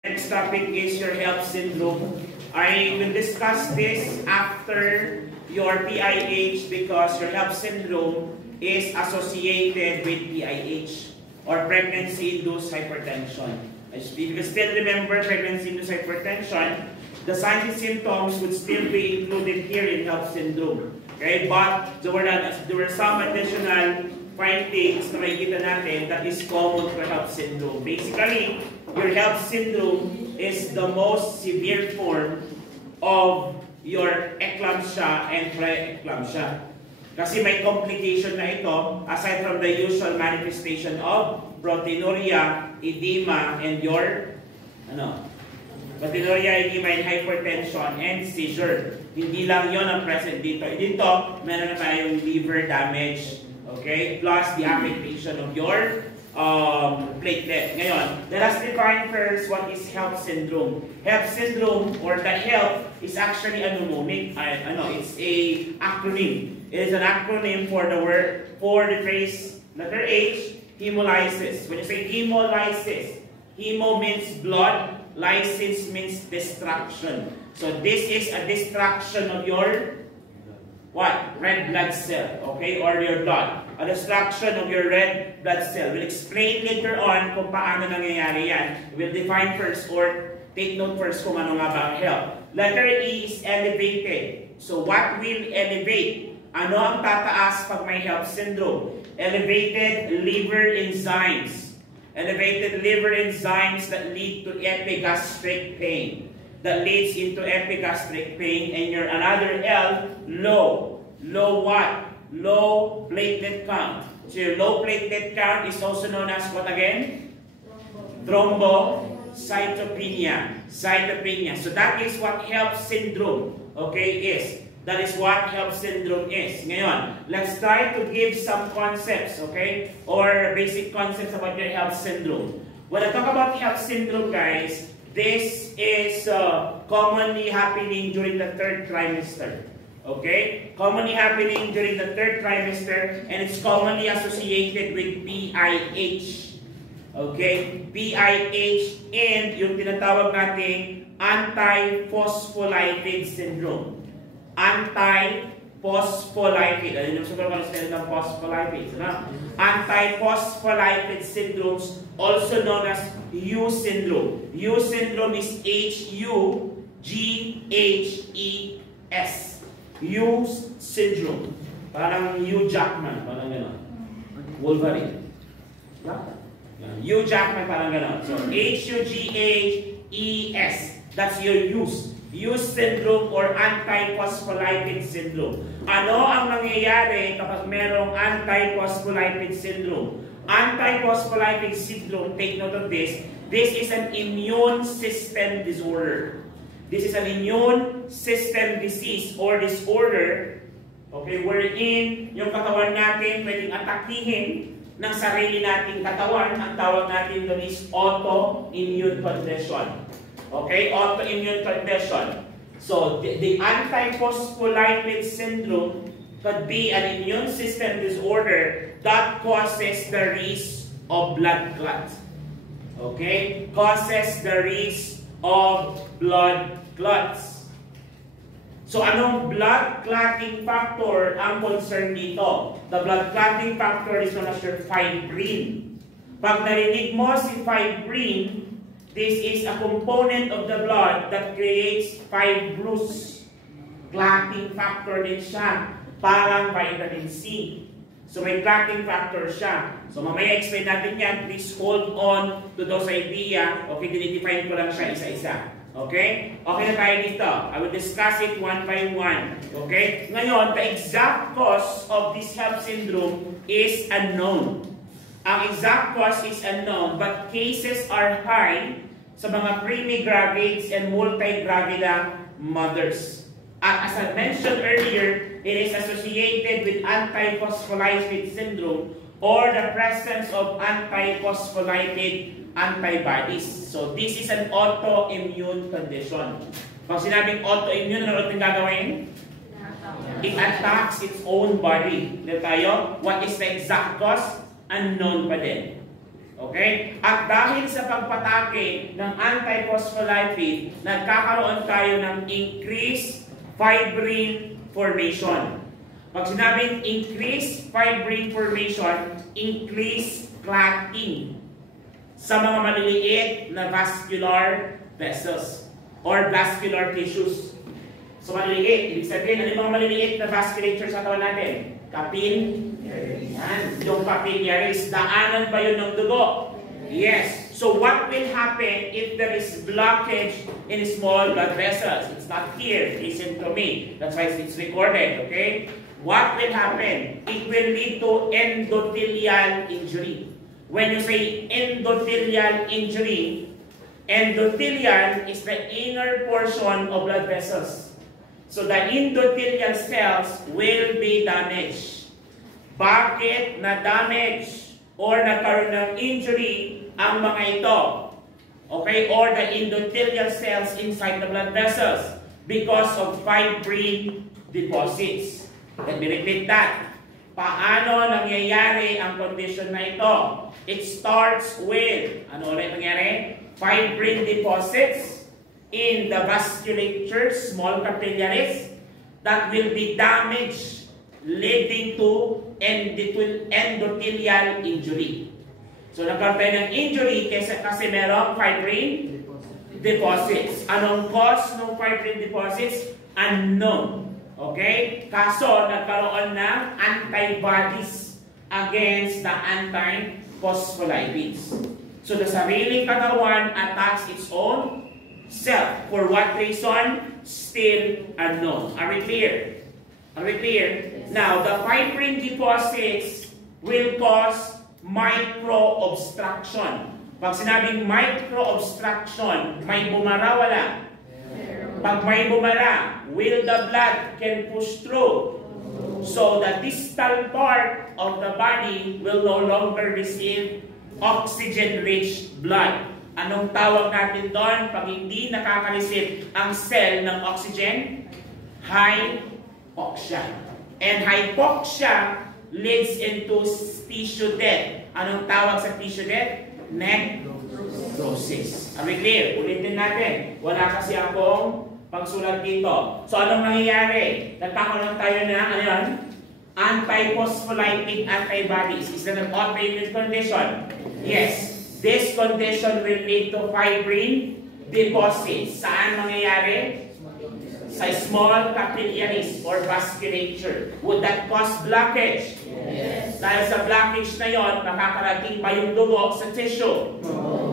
Next topic is your HELLP syndrome. I will discuss this after your PIH because your HELLP syndrome is associated with PIH or pregnancy-induced hypertension. If you can still remember pregnancy-induced hypertension, the signs and symptoms would still be included here in HELLP syndrome. Okay, but there were some additional findings na makikita natin that is common for HELLP syndrome. Basically, your HELLP syndrome is the most severe form of your eclampsia and preeclampsia. Kasi may complication na ito aside from the usual manifestation of proteinuria, edema, and your proteinuria, edema, and hypertension, and seizure. Hindi lang yon ang present dito. Dito, meron na tayong liver damage. Okay? Plus the affectation of your platelet. Ngayon, let us define first what is HELLP syndrome. HELLP syndrome or the HELLP is actually a mnemonic. It's a acronym. It is an acronym for the phrase letter H, hemolysis. When you say hemolysis, hemo means blood, lysis means destruction. So this is a destruction of your what? Red blood cell, okay, or your blood. A destruction of your red blood cell. We'll explain later on kung paano nangyayari yan. We'll define first or take note first kung ano nga ba ang HELLP. Letter E is elevated. So what will elevate? Ano ang tataas pag may HELLP syndrome? Elevated liver enzymes. Elevated liver enzymes that lead to epigastric pain. That leads into epigastric pain, and your another L, low. Low what? Low platelet count. So your low platelet count is also known as what again? Thrombocytopenia. Cytopenia. So that is what HELLP syndrome, okay, is. That is what HELLP syndrome is. Ngayon, let's try to give some concepts, okay, or basic concepts about your HELLP syndrome. When I talk about HELLP syndrome, guys, this is commonly happening during the third trimester. Okay? Commonly happening during the third trimester, and it's commonly associated with PIH. Okay? PIH and yung tinatawag nating antiphospholipid syndrome. Antiphospholipid. Ano yung siguro kung spell ng phospholipids? Antiphospholipid syndromes, also known as U syndrome. U syndrome is H-U-G-H-E-S. U syndrome. Parang Hugh Jackman. Parang gano'n. Wolverine. Hugh Jackman, parang gano'n. So, H-U-G-H-E-S. That's your use. Use syndrome or antiphospholipid syndrome. Ano ang nangyayari kapag merong antiphospholipid syndrome? Antiphospholipid syndrome, take note of this. This is an immune system disorder. This is an immune system disease or disorder, okay, wherein yung katawan natin pwedeng atakihin ng sarili nating katawan. Ang tawag natin doon is autoimmune condition. Okay, autoimmune condition. So, the antiphospholipid syndrome could be an immune system disorder that causes the risk of blood clot. Okay? Causes the risk of blood clots. So, anong blood clotting factor ang concern dito? The blood clotting factor is known as your fibrin. Pag narinig mo si fibrin, this is a component of the blood that creates fibrous. Clotting factor din siya. Parang vitamin C. So may clotting factor siya. So mamaya explain natin yan. Please hold on to those idea. Okay, dinidefine ko lang siya isa-isa. Okay? Okay na tayo dito. I will discuss it one by one. Okay? Ngayon, the exact cause of this HELLP syndrome is unknown. Ang exact cause is unknown, but cases are high sa mga primigravids and multigravida mothers. As I mentioned earlier, it is associated with antiphospholipid syndrome or the presence of antiphospholipid antibodies. So this is an autoimmune condition. Pag sinabing autoimmune, ano natin gagawin? It attacks its own body. Dito tayo, what is the exact cause? Unknown pa din. Okay? At dahil sa pagpatake ng antiphospholipid, nagkakaroon tayo ng increased fibrin formation. Pag sinabing increased fibrin formation, increased clotting sa mga maliliit na vascular vessels or vascular tissues. So maliliit, ibig sabihin, ano yung mga maliliit na vasculature sa katawan natin? Capillaries. Yan. Yung capillaries, daanan ba yun ng dugo? Yes. So what will happen if there is blockage in small blood vessels? It's not here. Listen to me. That's why it's recorded, okay? What will happen? It will lead to endothelial injury. When you say endothelial injury, endothelial is the inner portion of blood vessels. So the endothelial cells will be damaged. Bakit na-damage or nagkaroon ng injury ang mga ito? Okay? Or the endothelial cells inside the blood vessels because of fibrin deposits. Let me repeat that. Paano nangyayari ang condition na ito? It starts with, ano ulit nangyari? Fibrin deposits in the vasculature, small capillaries, that will be damaged, leading to endothelial injury. So nagkaroon tayo ng injury kasi merong fibrin deposits. Anong cause ng fibrin deposits? Unknown. Okay? Kaso nagkaroon ng antibodies against the antiphospholipids. So the sariling katawan attacks its own self. For what reason? Still unknown. Are we clear? Are we clear? Yes. Now, the fibrin deposits will cause micro-obstruction. Pag sinabing micro-obstruction, may bumara, wala? Pag may bumara, will the blood can push through? So the distal part of the body will no longer receive oxygen-rich blood. Anong tawag natin doon pag hindi nakaka-receive ang cell ng oxygen? Hypoxia. And hypoxia leads into tissue death. Anong tawag sa tissue death? Necrosis. Are we clear? Ulitin natin. Wala kasi akong pagsulat dito. So anong nangyayari? Nagkakaroon tayo na, ano yun? Antiphospholipid antibodies. Is that an autoimmune condition? Yes. This condition will lead to fibrin deposits. Saan mangyayari? Sa small capillaries or vasculature. Would that cause blockage? Yes. Dahil sa blockage na yon, makakarating pa yung dugo sa tissue.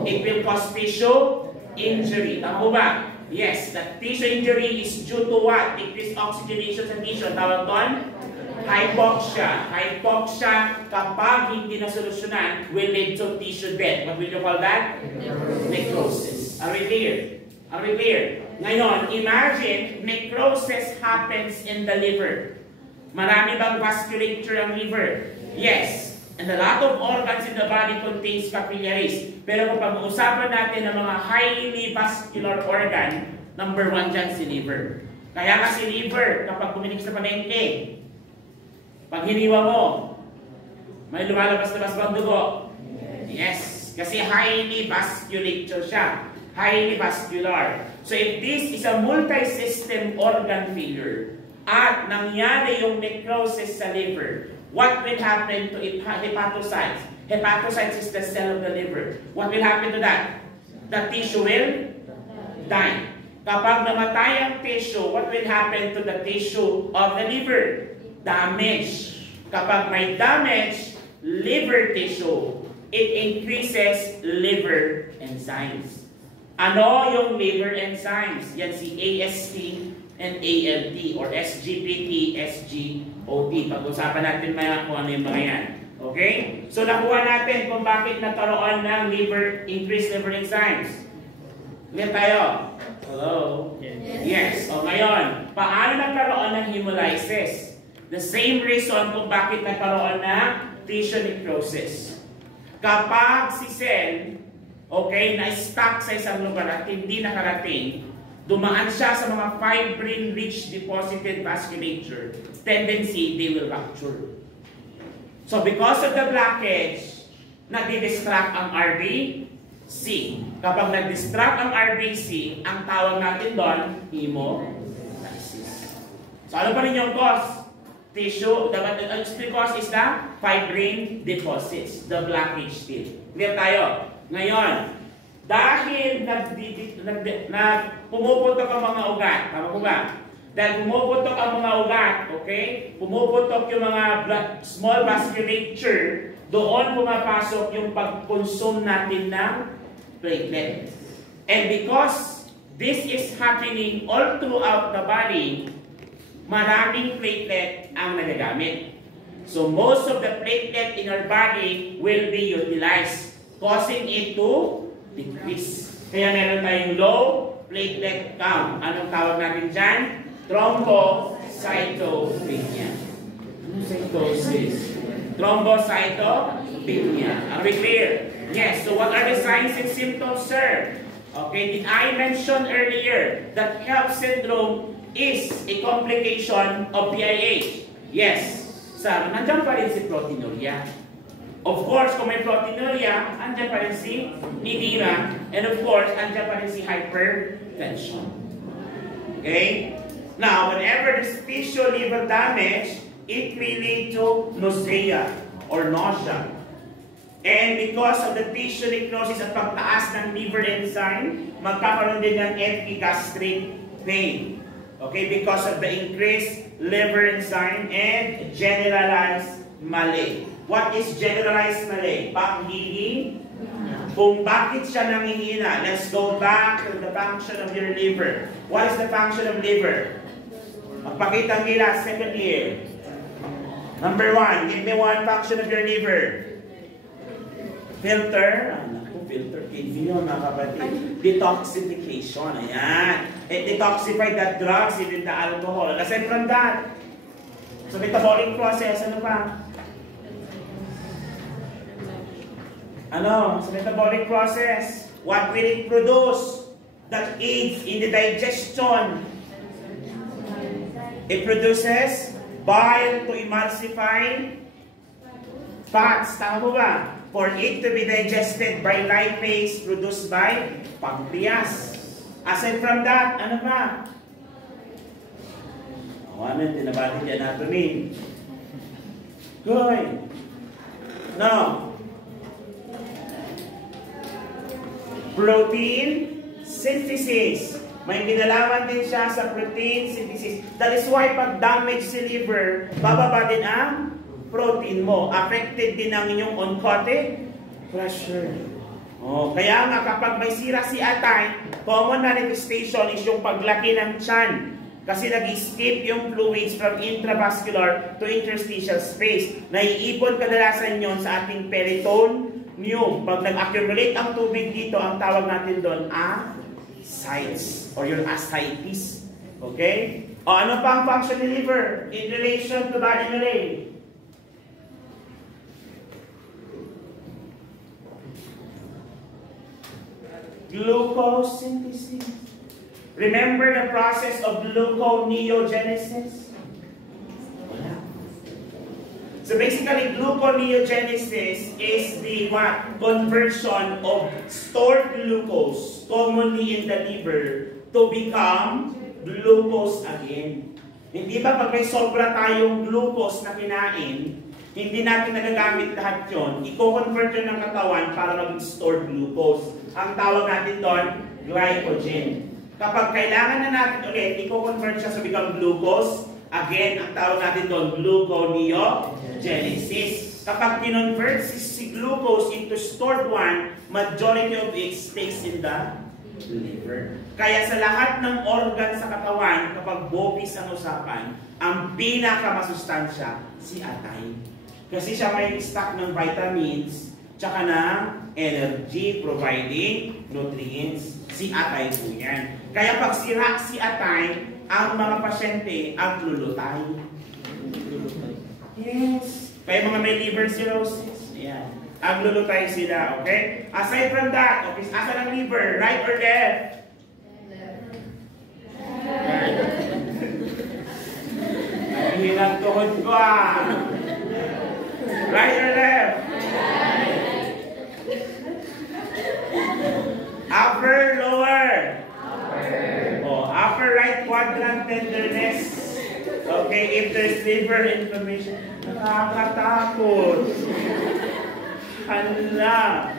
It will cause tissue injury. Tama ba? Yes. The tissue injury is due to what? Decreased oxygenation sa tissue. Tawag doon? Hypoxia. Hypoxia, kapag hindi na solusyonan, will lead to tissue death. What will you call that? Necrosis. Are we clear? Are we clear? Ngayon, imagine, necrosis happens in the liver. Marami bang vasculature ang liver? Yes. And a lot of organs in the body contains capillaries. Pero kung pag-uusapan natin ng mga highly vascular organ, number 1 dyan si liver. Kaya nga si liver, kapag puminig sa palengke, pag hiniwa mo, may lumalabas-labas bang dugo? Yes. Kasi highly vasculature siya. Highly vascular. So if this is a multi-system organ failure at nangyari yung necrosis sa liver, what will happen to hepatocytes? Hepatocytes is the cell of the liver. What will happen to that? The tissue will die. Kapag namatay ang tissue, what will happen to the tissue of the liver? Damage. Kapag may damage, liver tissue, it increases liver enzymes. Ano yung liver enzymes? Yan si AST and ALT or SGPT, SGOT. Pag-usapan natin kung ano yung mga yan. Okay? So nakuha natin kung bakit nagkaroon ng increased liver enzymes. Ulit tayo. Hello? Yes. O ngayon, paano nagkaroon ng hemolysis? The same reason kung bakit nagkaroon ng tissue necrosis. Kapag si cell, okay, na-stuck sa isang lugar at hindi nakarating, dumaan siya sa mga fibrin-rich deposited vasculature, tendency, they will rupture. So because of the blockage, nagdi-distract ang RBC. Kapag nag-distract ang RBC, ang tawag natin doon, hemolysis. So ano pa rin yung cause? Tissue, the cause is the fibrin deposits, the blockage still. Clear tayo? Ngayon, dahil pumuputok ang mga ugat, tama po ba? Dahil pumuputok ang mga ugat, okay? Pumuputok yung mga small vasculature, doon pumapasok yung pag-consume natin ng platelet. And because this is happening all throughout the body, maraming platelet ang nagagamit. So most of the platelet in our body will be utilized, causing it to decrease. Kaya meron tayong low platelet count. Anong tawag natin dyan? Thrombocytopenia. Anong cytosis? Thrombocytopenia. Are we clear? Yes. So what are the signs and symptoms, sir? Okay, did I mention earlier that HELLP syndrome is a complication of PIH? Yes. Sir, nandiyan pa rin si proteinuria. Of course, kung may proteinuria, andyan pa rin si nidira, and of course, andyan pa rin si hypertension. Okay? Now, whenever there's tissue liver damage, it will lead to nausea or nausea. And because of the tissue necrosis at pagtaas ng liver enzyme, magkakaroon din ng epigastric pain. Okay? Because of the increased liver enzyme and generalized malaise. What is generalized malaise? Panghihina. Kung bakit siya nangihina, let's go back to the function of your liver. What is the function of liver? Magpakita ang gila, second year. Number 1, give me one function of your liver. Filter. Ano, filter kidney yun, mga kapatid. Detoxification. Ayan. It detoxified the drugs, even the alcohol. Aside from that, so metabolic process, ano pa? Ano? Sa metabolic process, what will it produce that aids in the digestion? It produces bile to emulsify fats. Tama po ba? For it to be digested by lipase produced by pancreas. Aside from that, ano pa? Ano, tinabati di anatomy. Good. No. Protein synthesis. May kinalaman din siya sa protein synthesis. That is why pag damage si liver, bababa din ang protein mo. Affected din ang inyong oncotic pressure. Oh, kaya nga kapag may sira si atay, common manifestation is yung paglaki ng tiyan. Kasi nag-escape yung fluids from intravascular to interstitial space. Naiipon kadalasan yon sa ating peritoneum. Pag nag-accumulate ang tubig dito, ang tawag natin doon, ascites or your ascites. Okay? O ano pa ang function ng liver in relation to body malaise? Glucose synthesis. Remember the process of gluconeogenesis? So basically, gluconeogenesis is the conversion of stored glucose, commonly in the liver, to become glucose again. Hindi ba pag may sobra tayong glucose na kinain, hindi natin nagagamit lahat yun, i-convert yun ng katawan para maging stored glucose. Ang tawag natin doon, glycogen. Kapag kailangan na natin ulit, i-convert siya sa become glucose, again, ang tawag natin doon, gluconeogenesis. Kapag kinonvert si glucose into stored one, majority of it stays in the liver. Kaya sa lahat ng organ sa katawan, kapag bopis ang usapan, ang pinakamasustansya, si atay. Kasi siya may stock ng vitamins, tsaka ng energy providing nutrients. Si atay po yan. Kaya pag sira si atay, ang mga pasyente ang lulutay. Yes. Kaya mga may liver cirrhosis. Yan. Ang lulutay sila. Okay? Aside from that, okay, asa ng liver? Right or left? Left. Ang hinang tuhod ko Right or left? tenderness. Okay, if there's liver inflammation, nakakatakot. Hala.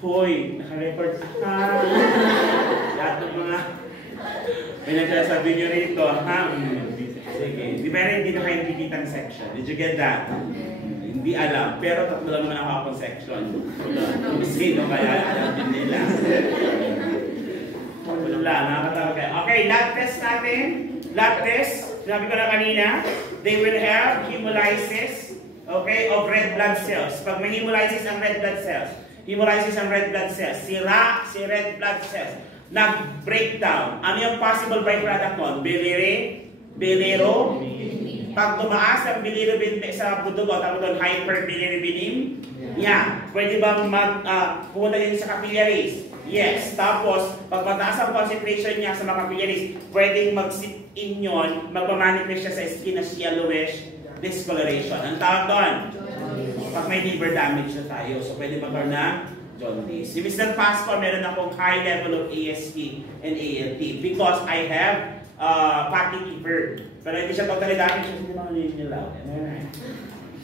Hoy, naka-record ka. Lahat ng mga pinagsasabi nyo rito, ha? Sige. Di ba hindi na kayo kikitang section? Did you get that? Hindi alam. Pero tatlo lang naman ako akong section. Sino kaya alam din nila? Wala, nakakatawa kayo. Okay, lab test natin. Lab test. Sabi ko na kanina, they will have hemolysis, okay, of red blood cells. Pag may hemolysis ang red blood cells, sira si red blood cells, nag-breakdown. Ano yung possible byproduct nun? Biliro. Pag tumaas ang bilirubin sa dugo, tawag doon hyperbilirubinemia. Yeah. Pwede bang pumunta din sa capillaries? Yes. Tapos, pag mataas ang concentration niya sa mga capillaries, pwedeng mag-sit in yun, magpamanifest siya sa skin na yellowish discoloration. Ang tawag doon? Pag may liver damage na tayo, so pwede magkaroon na jaundice. Si Mr. Pasco, meron akong high level of AST and ALT because I have fatty liver. Pero hindi siya totally damage, hindi naman nila.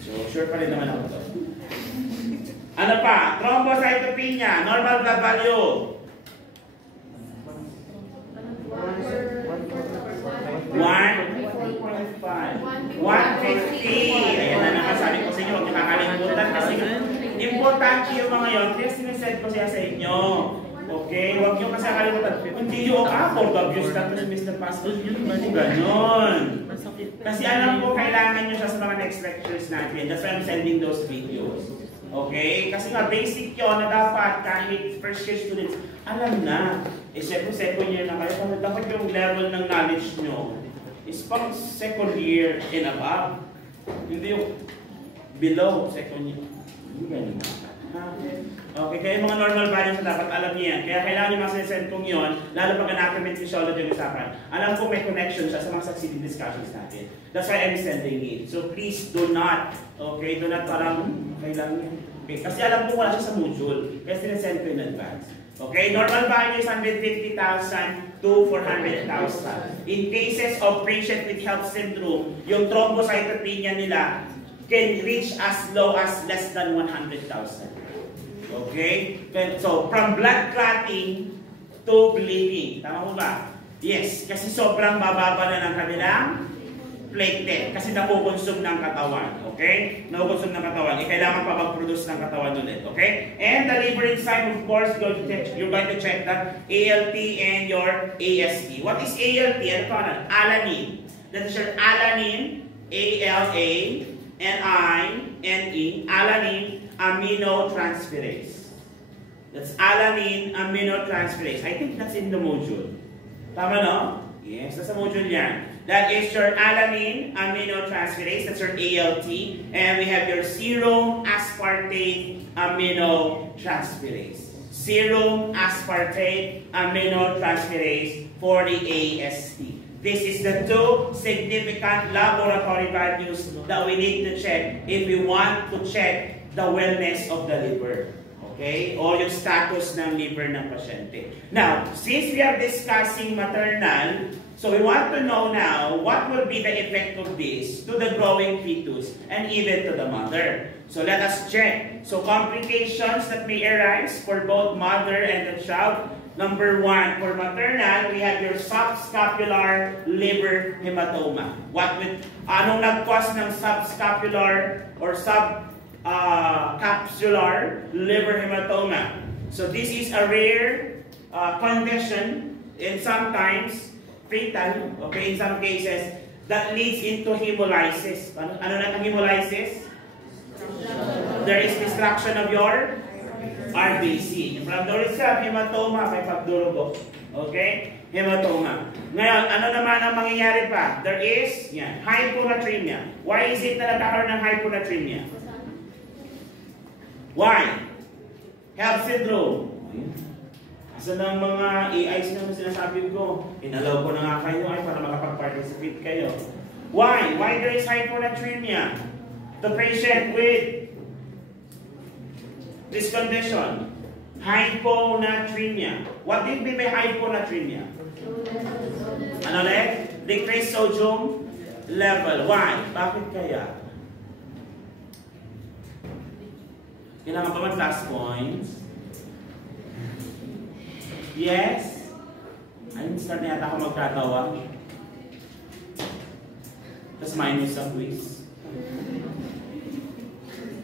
So, sure pa rin naman ako to. Ano pa? Thrombocytopenia, normal blood value. 150. Ayan na naman, sabi ko sa inyo, huwag niyo kakalimutan kasi importante yung mga yun. Kaya sinisend ko siya sa inyo. Okay? Huwag niyo kasi kakalimutan. Hindi yung for the abuse natin ni Mr. Pastor. Ganon. Kasi alam ko, kailangan nyo siya sa mga next lectures natin. That's why I'm sending those videos. Okay? Kasi nga, basic yun na dapat kahit first year students, alam na. Eh, syempre, second year na kayo. Dapat yung level ng knowledge nyo is pang second year and above. Hindi yung below second year. Hindi ganun. Okay, kaya mga normal values na dapat alam niya yan. Kaya kailangan nyo masasend kong yun, lalo pag anatomy and physiology yung usapan. Alam ko may connection siya sa mga succeeding discussions natin. That's why I'm sending it. So please do not, okay, do not parang, kailangan yan. Okay, kasi alam ko wala siya sa module. Kaya sinesend ko in advance. Okay, normal value is 150,000 to 400,000. In cases of patient with HELLP syndrome, yung thrombocytopenia nila can reach as low as less than 100,000. Okay? So, from blood clotting to bleeding. Tama mo ba? Yes, kasi sobrang bababa na ng kanilang platelet. Kasi nakukonsume ng katawan. Okay? Nakukonsume ng katawan. Kailangan pa mag-produce ng katawan ulit. Okay? And the liver enzyme, of course, you're going to check the ALT and your AST. What is ALT? Ano pa na? Alanine. That is your alanine, A-L-A-N-I-N-E, alanine aminotransferase. That's alanine aminotransferase. I think that's in the module. Tama, no? Yes, that's a module yan. That is your alanine aminotransferase. That's your ALT. And we have your serum aspartate aminotransferase. Serum aspartate aminotransferase for the AST. This is the two significant laboratory values that we need to check if we want to check the wellness of the liver. Okay? O yung status ng liver ng pasyente. Now, since we are discussing maternal, so we want to know now what will be the effect of this to the growing fetus and even to the mother. So let us check. So complications that may arise for both mother and the child. Number 1, for maternal, we have your subscapular liver hematoma. Anong nag-cause ng subscapular or subcapsular liver hematoma? So this is a rare condition and sometimes fatal, okay, in some cases, that leads into hemolysis. Ano na ang hemolysis? There is destruction of your RBC. From the result, hematoma may pagdurugo. Okay? Hematoma. Ngayon, ano naman ang mangyayari pa? There is hyponatremia. Why is it na nagkakaroon ng hyponatremia? Why? HELLP syndrome. Asa ng mga AIs na sinasabi ko? Inalaw ko na nga kayo ay para makapag-participate kayo. Why? Why there is hyponatremia? The patient with this condition. Hyponatremia. What do you mean by hyponatremia? Ano ulit? Decreased sodium level. Why? Bakit kaya? Kailangan ba mag-plus points? Yes? Ayun, start na yata ako magtatawa. Tapos minus sa quiz.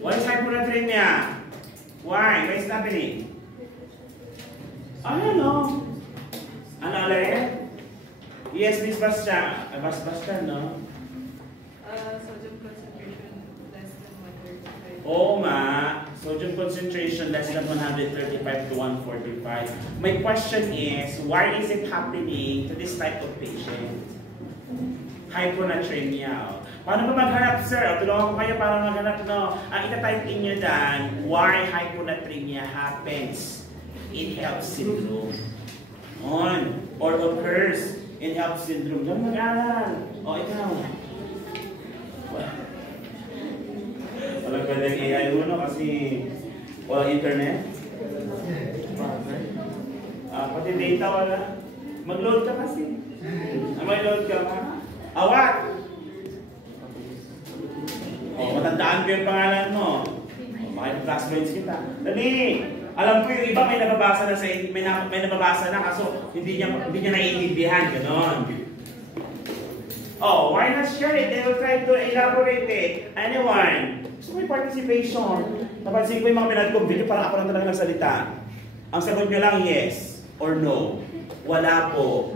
What is hyponatremia? Why? What is happening? I don't know. Ano ulit? Yes, Miss Bastian. Bastian, no? Sodium concentration less than 135. Oo nga. Sodium concentration less than 135 to 145. My question is, why is it happening to this type of patient? Hyponatremia. Paano ba maghanap, sir? O, tulungan ko kayo para maghanap, no? Ang itatype inyo dan, why hyponatremia happens in HELLP syndrome. Or occurs in HELLP syndrome. Diyan mag-aral. O, ikaw. Walang pwedeng AI uno kasi walang internet. Pati data wala. Mag-load ka kasi. May load ka ma. Awat! O, matandaan ko yung pangalan mo. Makipag-class points kita. Dali! Alam ko yung iba may nababasa na may nababasa na kaso hindi niya naiintindihan, gano'n. Oh, why not share it? They will try to elaborate it. Anyone? Gusto may participation. Napansin ko yung mga pinag kong video, parang ako lang talaga nagsalita. Ang sagot nyo lang yes or no. Wala po.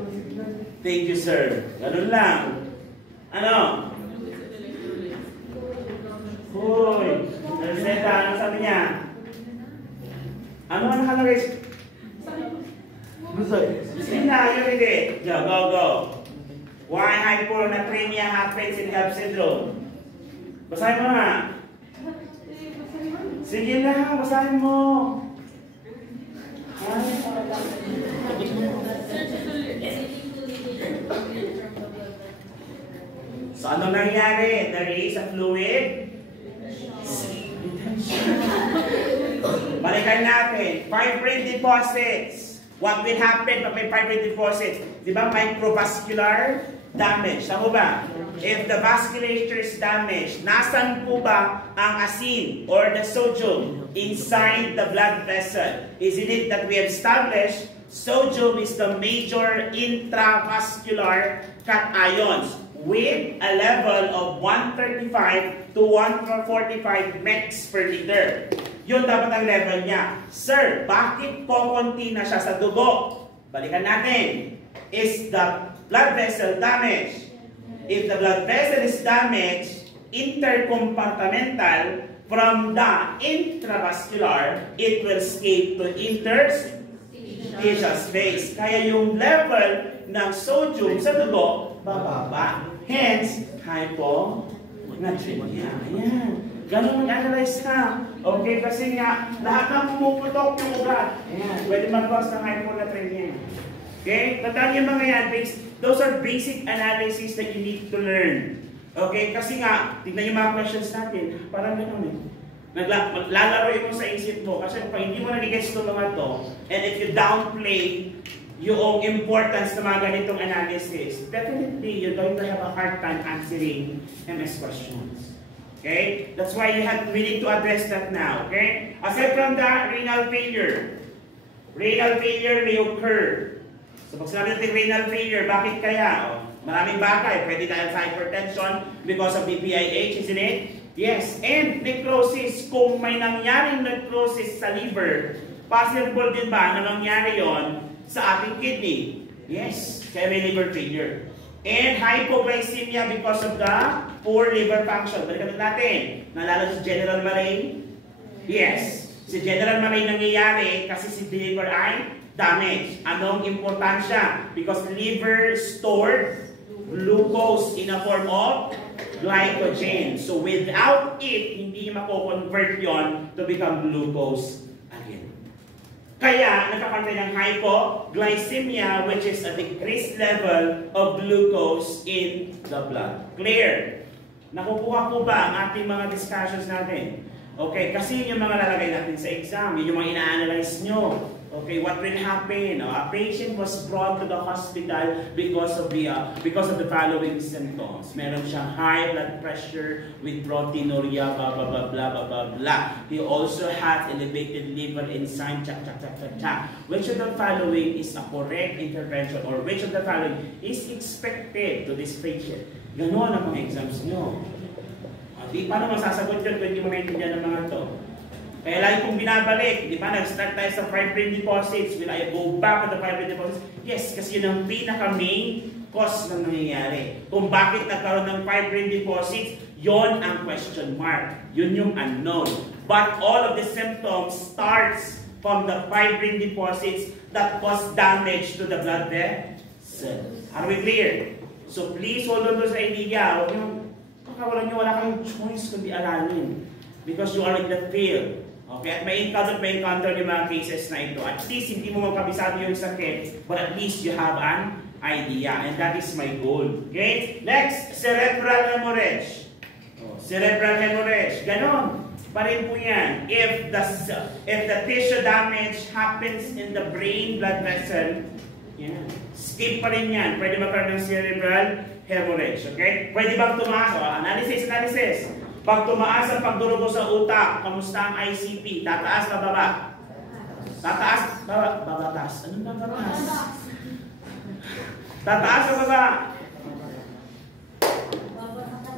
Thank you, sir. Ganun lang. Ano? Hoy! Rosetta, ano sabi niya? Ano ang nakalagay? Sige na, you read it. Go. Why hyponatremia happens in HELLP syndrome? Basahin mo nga. Sige na, basahin mo. So, anong nangyari? There is a fluid. Balikan natin. Fibrin deposits. What will happen pag may fibrin deposits? Di ba microvascular damage? Saan ba? If the vasculature is damaged, nasan po ba ang asin or the sodium inside the blood vessel? Isn't it that we have established sodium is the major intravascular cations with a level of 135 to 145 mEq per liter. Yun dapat ang level niya. Sir, bakit konti na siya sa dugo? Balikan natin. Is the blood vessel damaged? If the blood vessel is damaged, intercompartmental, from the intravascular, it will escape to interstitial space. Kaya yung level ng sodium sa dugo, bababa. Hence, hyponatremia. Ayan. Ganun mag-analyze ka. Okay, kasi nga, lahat ng pumuputok yung ugat. Ayan, pwede mag-cause ng hyponatremia. Okay? Tandaan yung mga yan. Those are basic analysis that you need to learn. Okay? Kasi nga, tignan yung mga questions natin. Parang gano'n eh. Lalaro mo sa isip mo. Kasi kung hindi mo nagigets itong mga to, and if you downplay yung importance ng mga ganitong analysis, definitely you're going to have a hard time answering MS questions. Okay? That's why we need to address that now. Okay? Aside from that, renal failure. Renal failure may occur. So pag sinabi natin renal failure, bakit kaya? Maraming bakay. Pwede dahil sa hypertension because of BPIH, isn't it? Yes. And necrosis. Kung may nangyaring necrosis sa liver, possible din ba na nangyari yon sa ating kidney? Yes. Kaya may liver failure. And hypoglycemia because of the poor liver function. Balikan natin. Naalala si General Maray? Yes. Si General Maray nangyayari kasi si liver ay damage. Anong importansya? Because liver stored glucose in a form of glycogen. So without it, hindi mako-convert yon to become glucose again. Kaya nagkakaroon ng hypoglycemia, which is a decreased level of glucose in the blood. Clear? Nakukuha po ba ang ating mga discussions natin? Okay, kasi yun yung mga lalagay natin sa exam, yun yung mga ina-analyze nyo. Okay, what will happen? A patient was brought to the hospital because of the following symptoms. Meron siyang high blood pressure with proteinuria, blah blah blah blah blah blah blah. He also had elevated liver enzyme, Which of the following is a correct intervention, or which of the following is expected to this patient? Ganon ang mga exams nyo. Di paano masasagot yun kung hindi mo maintindihan ng mga to? Kaya lagi kong binabalik, di ba? Nag-start tayo sa fibrin deposits. Will I go back to the fibrin deposits? Yes, kasi yun ang pinaka-main cause ng nangyayari. Kung bakit nagkaroon ng fibrin deposits, yon ang question mark. Yun yung unknown. But all of the symptoms starts from the fibrin deposits that cause damage to the blood vessels. Are we clear? So please hold on to sa idea. Huwag nyo, wala kang choice kundi aralin. Because you are in the field. Okay, at may encounter yung mga cases na ito. At least hindi mo magkabisado yung sakit, but at least you have an idea. And that is my goal. Okay? Next, cerebral hemorrhage. Cerebral hemorrhage. Ganon. Pa rin po yan. If the tissue damage happens in the brain blood vessel, yan. Skip pa rin yan. Pwede magkaroon ng cerebral hemorrhage. Okay? Pwede bang tumaas? Analysis. Pag tumaas ang pagdurugo sa utak, kamusta ang ICP? Tataas, bababa? Tataas, baba, taas. Anong babataas? Tataas o baba?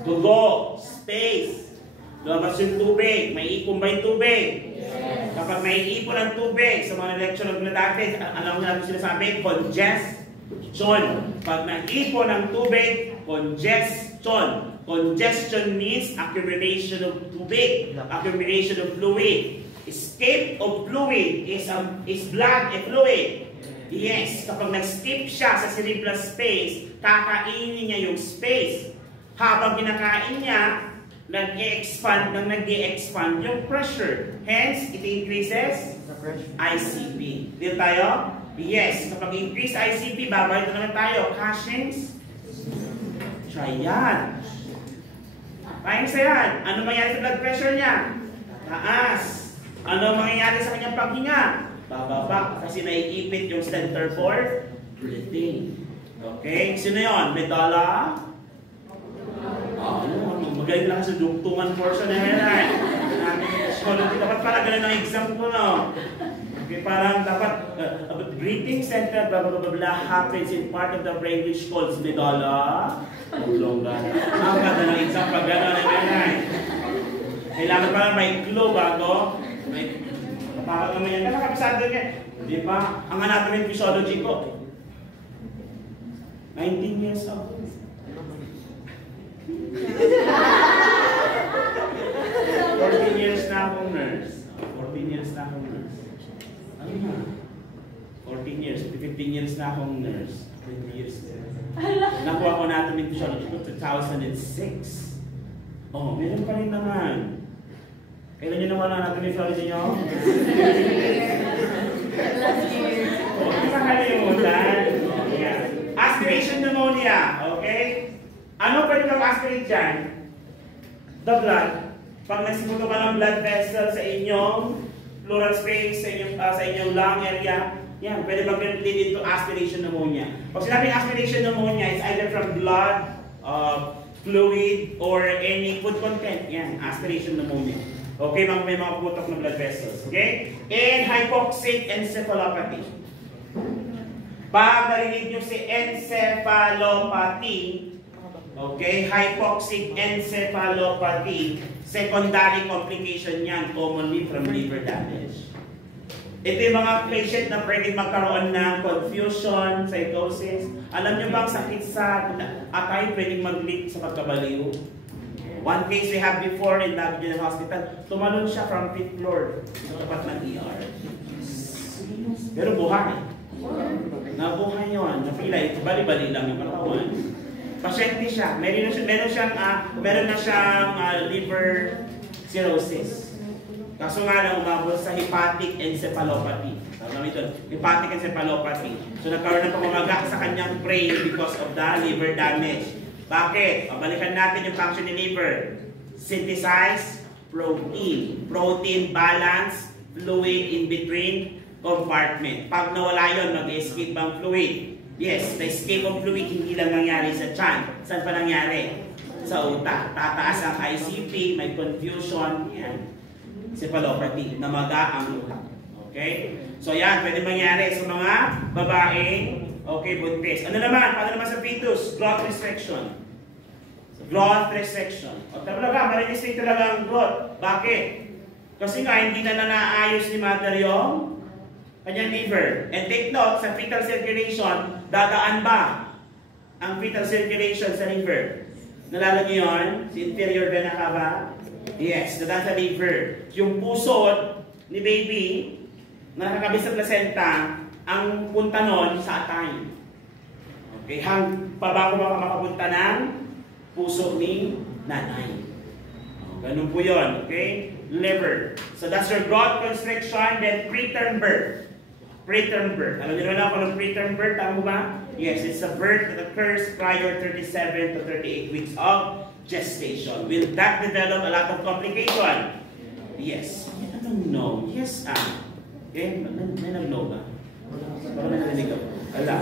Dugo, space. Lumabas yung tubig. May ipon ba yung tubig? Yes. Kapag may ipon ang tubig, sa mga lecture na dati, alam nga natin sinasabi, congestion. Pag naipon ang tubig, congestion. Congestion means accumulation of tubig, accumulation of fluid. Escape of fluid is blood a fluid. Yes, kapag nag-skip siya sa cerebral space, kakainin niya yung space. Habang kinakain niya, nag-e-expand yung pressure. Hence, it increases ICP. Dito tayo? Yes, kapag increase ICP, babalik naman tayo. Cushing's triad. Paano sa yan? Ano mangyayari sa blood pressure niya? Taas. Ano mangyayari sa kanyang paghinga? Bababa. Kasi naiipit yung center for breathing. Okay? Sino yun? Medulla? Magaling lang sa dugtungan portion na yan. Dapat pala ganun ang exam ko, no? Okay, parang dapat breathing center, blah blah blah blah, happens in part of the brain which calls medulla oblongata. Ang ganda ng exam pag gano'n na ganyan. Kailangan parang may clue bago. May kapag naman yan. Nakakabisado niya. Di ba? Ang anatomy and physiology ko. 19 years old. 14 years na akong nurse. 14 years na akong nurse. Ano na? 14 years. 15 years na akong nurse. 20 years. Nakuha ko anatomy and physiology ko 2006. Oh, meron pa rin naman. Kailan nyo nakuha na anatomy and physiology nyo? Last year. Oh, hindi ka kalimutan. Yeah. Aspiration pneumonia. Okay? Ano pwede kang aspirate dyan? The blood. Pag nagsimuto ka ng blood vessel sa inyong pleural space, sa inyong lung area, yan, pwede mag-lead into aspiration pneumonia. Pag sinabing aspiration pneumonia, it's either from blood, fluid, or any food content. Yan, aspiration pneumonia. Okay, may mga putok ng blood vessels. Okay? And hypoxic encephalopathy. Pag narinig nyo si encephalopathy, okay, hypoxic encephalopathy, secondary complication yan, commonly from liver damage. Ito yung mga patient na pwede magkaroon ng confusion, psychosis. Alam nyo ba ang sakit sa atay pwedeng mag-leak sa pagkabaliw? One case we have before in Davao General Hospital, tumalon siya from 5th floor sa tapat ng ER. Pero buhay. Nabuhay yun. Napilay, bali-bali lang yung katawan. Pasyente siya. Meron na siyang liver cirrhosis. Kaso nga lang umabot sa hepatic encephalopathy. Tama ito, hepatic encephalopathy. So nagkaroon ng pamamaga sa kanyang brain because of the liver damage. Bakit? Pabalikan natin yung function ni liver. Synthesize protein. Protein balance fluid in between compartment. Pag nawala yun, mag-escape ang fluid. Yes, the escape of fluid hindi lang nangyari sa tiyan. Saan pa nangyari? Sa utak. Tataas ang ICP, may confusion, yan. Cephalopathy, namaga ang utak. Okay? So yan, pwede mangyari sa mga babaeng okay, buntis. Ano naman? Paano naman sa fetus? Growth restriction. Growth restriction. O talaga, ma-restrict talaga ang growth. Bakit? Kasi nga, hindi na naayos ni mother yung kanyang liver. And take note, sa fetal circulation, dadaan ba ang fetal circulation sa liver? Nalala niyo yun? Si inferior vena cava? Yes, dadaan sa liver. Yung puso ni baby, na nakakabit sa placenta, ang punta nun sa atay. Okay, pabago makapunta ng puso ni nanay. Ganun po yun, okay? Liver. So that's your growth constriction, then preterm birth. Preterm birth. Alam niyo na kung anong preterm birth, tama ba? Yes, it's a birth that occurs prior 37 to 38 weeks of gestation. Will that develop a lot of complication? Yes. I don't know. Yes, okay, may nag-know ba? Baka may narinig ako. Alam.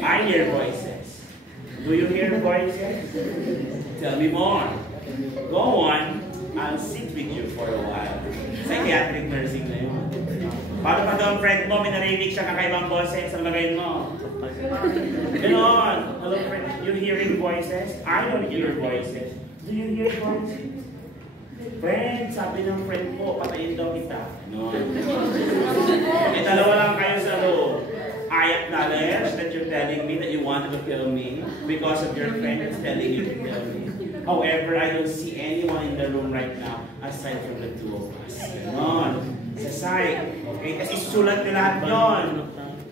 I hear voices. Do you hear voices? Tell me more. Go on. I'll sit with you for a while. Psychiatric nursing na yun. Paano pa daw ang friend mo, may narinig siya kakaibang boses, ang lagay mo? Ganon. Hello friend, you hearing voices? I don't hear voices. Do you hear voices? Friend, sabi ng friend ko, patayin daw kita. No. Eh, dalawa lang kayo sa loob. I acknowledge that you're telling me that you wanted to kill me because of your friend that's telling you to kill me. However, I don't see anyone in the room right now aside from the two of us. Ganon. Sa side. Okay? Kasi susulat nyo lahat yun.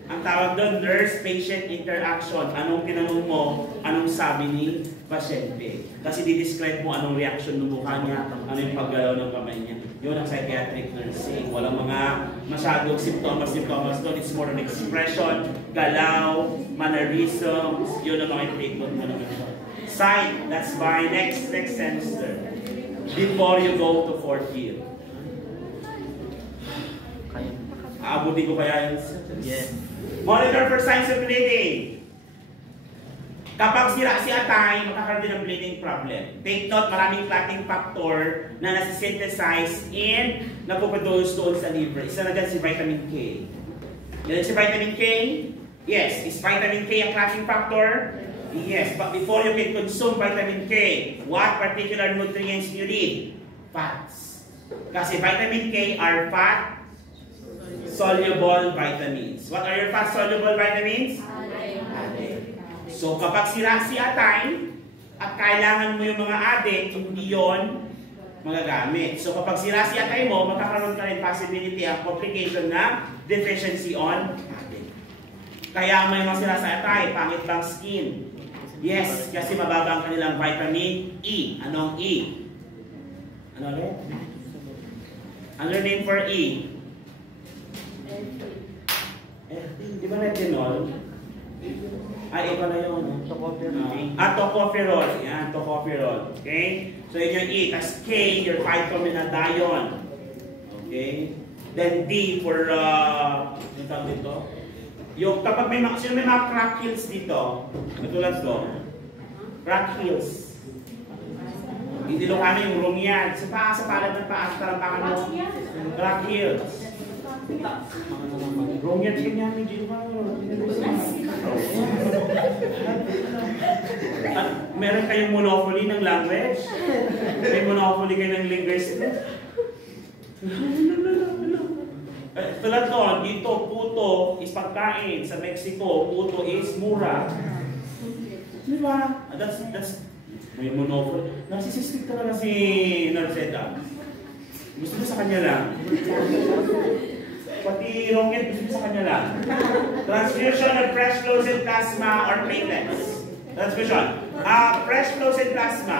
Ang tawag doon, nurse-patient interaction. Anong tinanong mo, anong sabi ni pasyente. Kasi di-describe mo anong reaction ng mukha niya, ano yung paggalaw ng kamay niya. Yun ang psychiatric nursing. Walang mga masyadong symptoms doon. It's more an expression, galaw, mannerisms. Yun ang mga treatment mo naman. Sight, that's by next semester. Before you go to 4th year. Aabutin ko kaya yun? Yes. Monitor for signs of bleeding. Kapag sira si atay, magkakaroon din ng bleeding problem. Take note, maraming clotting factor na nasi-synthesize and napuproduce doon sa liver. Isa na dyan si vitamin K. Yan si vitamin K? Yes. Is vitamin K a clotting factor? Yes. But before you can consume vitamin K, what particular nutrients you need? Fats. Kasi vitamin K are fat soluble vitamins. What are your fat-soluble vitamins? So, kapag sira si atay, at kailangan mo yung mga adik, hindi yun magagamit. So, kapag sira si atay mo, magkakaroon ka rin possibility of complication na deficiency on adik. Kaya may mga sira sa atay, pangit bang skin? Yes, kasi mababa ang kanilang vitamin E. Anong E? Ano ulit? Ano name for E? Di ba retinol? Ay, iba na yun. Tocopherol. Yan, tocopherol. Okay? So, yun yung E. Tapos K, your phytonadione. Okay? Then D for, yung tawag dito? Yung, kapag may mga crack heels dito, matulad ko, crack heels. Hindi lang kami yung rumyan. Sa palad ng paa, sa talampakan mo, crack heels. Rumyan din yan, hindi ba? Meron kayong monopoly ng language? May monopoly kayo ng linguistic? Tulad doon, dito, puto is pagkain. Sa Mexico, puto is mura. Di ba? That's may monopoly. Narsisistic talaga si Narceta. Gusto mo sa kanya lang. Pati Rocket, gusto mo sa kanya lang. Transfusion of fresh frozen plasma or platelets. Transfusion. Fresh frozen plasma.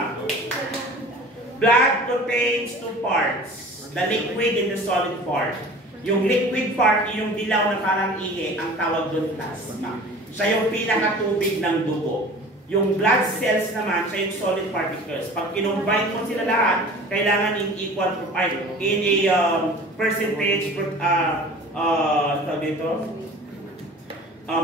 Blood contains two parts. The liquid and the solid part. Yung liquid part, yung dilaw na parang ihi, ang tawag doon plasma. Siya yung pinakatubig ng dugo. Yung blood cells naman, siya yung solid particles. Pag kinumbine mo sila lahat, kailangan in equal, in a percentage,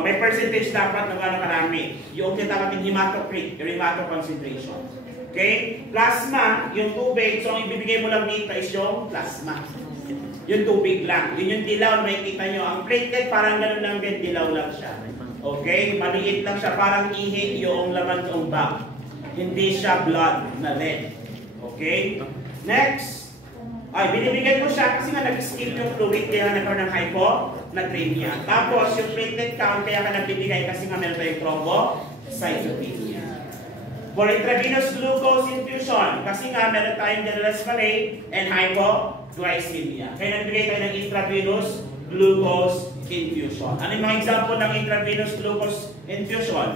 may percentage dapat ng gano'ng karami. Yung tinatawag ng hematocrit, yung hematoconcentration. Okay? Plasma, yung tubig, so ang ibibigay mo lang dito is yung plasma. Yung tubig lang. Yun yung dilaw, makikita nyo. Ang platelet, parang gano'n lang din, dilaw lang siya. Okay? Maliit lang siya, parang ihi yung laman ng bag. Hindi siya blood na red. Okay? Next. Ay, binibigay ko siya kasi nga nag-skip yung fluid, kaya nagkaroon ng hyponatremia. Tapos, yung platelet count, kaya ka nagbibigay kasi nga meron tayong thrombocytopenia. For intravenous glucose infusion, kasi nga meron tayong generalized malaise and hypoglycemia. Kaya nagbigay tayo ng intravenous glucose infusion. Ano yung mga example ng intravenous glucose infusion?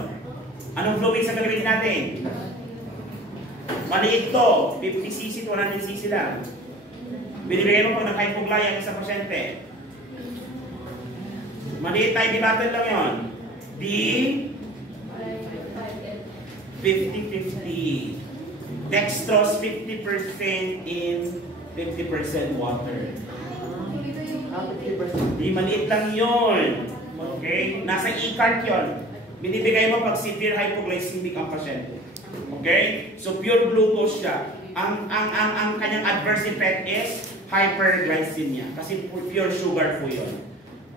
Anong fluid sa gagawin natin? Maliit to, 50cc to 100cc lang. Binibigay mo pag nag-hypoglycemia ang isang pasyente. Maliit tayo, dibattle lang yun. D 50-50. Dextrose 50% in 50% water. Di maliit lang yun. Okay? Nasa e-cart yun. Binibigay mo pag severe hypoglycemic ang pasyente. Okay? So pure glucose siya. Ang kanyang adverse effect is hyperglycemia. Kasi pure sugar po yun.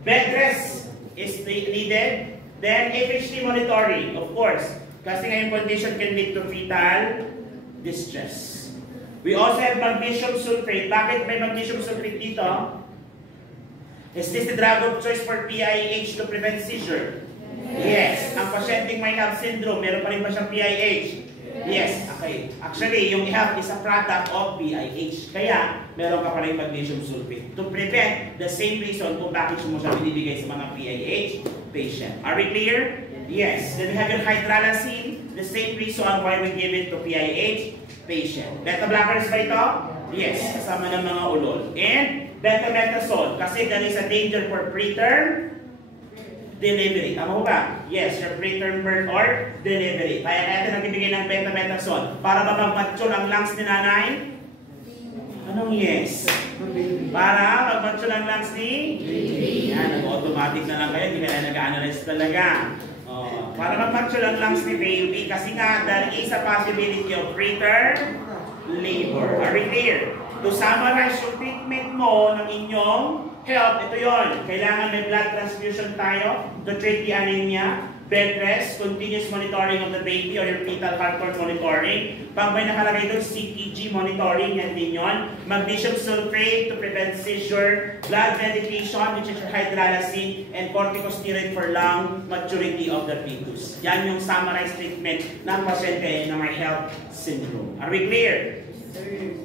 Bed rest is needed. Then FHT monitoring, of course. Kasi ngayong condition can lead to fetal distress. We also have magnesium sulfate. Bakit may magnesium sulfate dito? Is this the drug of choice for PIH to prevent seizure? Yes. Ang pasyenteng may HAV syndrome, meron pa rin ba siyang PIH? Yes. Okay. Actually, yung HAV is a product of PIH. Kaya, meron ka pa rin magnesium sulfate. To prevent the same reason kung bakit mo siya binibigay sa mga PIH patient. Are we clear? Yes. Then we have your hydralazine. The same reason why we give it to PIH patient. Beta blockers ba ito? Yes. Kasama ng mga ulol. And betamethasone. Kasi there is a danger for preterm delivery. Tama mo ba? Yes, your preterm birth or delivery. Kaya natin nagbibigay ng betamethasone. Para ba mag-mature ang lungs ni nanay? Anong yes? Para mag-mature ang lungs ni? Yan, nag-automatic na lang kayo. Hindi ka na nag-analyze talaga. Para mag-mature ang lungs ni baby. Kasi nga, there is a possibility of preterm labor. Are we clear? To summarize yung treatment mo ng inyong health, ito yon. Kailangan may blood transfusion tayo to treat the anemia, bed rest, continuous monitoring of the baby or your fetal heart rate monitoring. Pag may nakalagay doon, CTG monitoring, yan din yun. Magnesium sulfate to prevent seizure, blood medication, which is your hydralazine, and corticosteroid for lung maturity of the fetus. Yan yung summarized treatment ng pasyente na may health syndrome. Are we clear?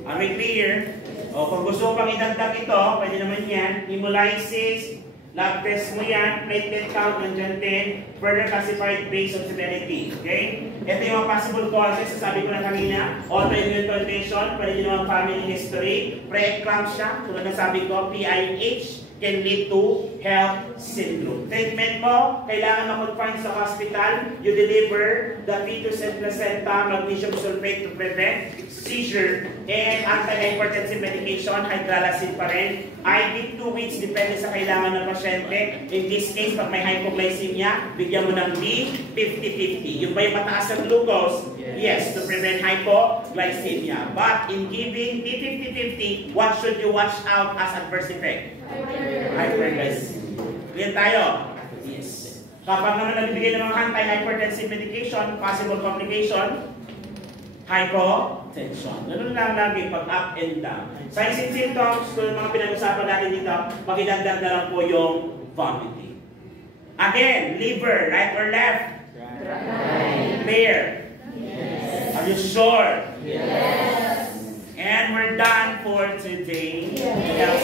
Are we clear? O kung gusto pang idagdag ito, pwede naman yan. Hemolysis, lab test mo yan, platelet count, nandiyan din, further classified based on severity. Okay? Ito yung mga possible causes, sabi ko na kanina, autoimmune condition, pwede nyo naman family history, preeclampsia, tulad na sabi ko, PIH, can lead to health syndrome. Treatment mo, kailangan ma-confine sa hospital. You deliver the fetus and placenta, magnesium sulfate to prevent seizure, and anti-hypertensive medication, hydralazine pa rin. IV 2 weeks, depende sa kailangan ng pasyente. In this case, pag may hypoglycemia, bigyan mo ng D, 50-50. Yung ba yung mataas ang glucose? Yes, to prevent hypoglycemia. But in giving D 50-50, what should you watch out as adverse effect? Hyperglycemia. Clear tayo? Yes. Kapag naman nabibigay ng mga anti-hypertensive medication, possible complication, hypotension. Ganun lang lagi pag up and down. Signs and symptoms, kung mga pinag-usapan natin dito, magidagdag na lang po yung vomiting. Again, liver, right or left? Right. Clear? Yes. Are you sure? Yes. And we're done for today. Yes.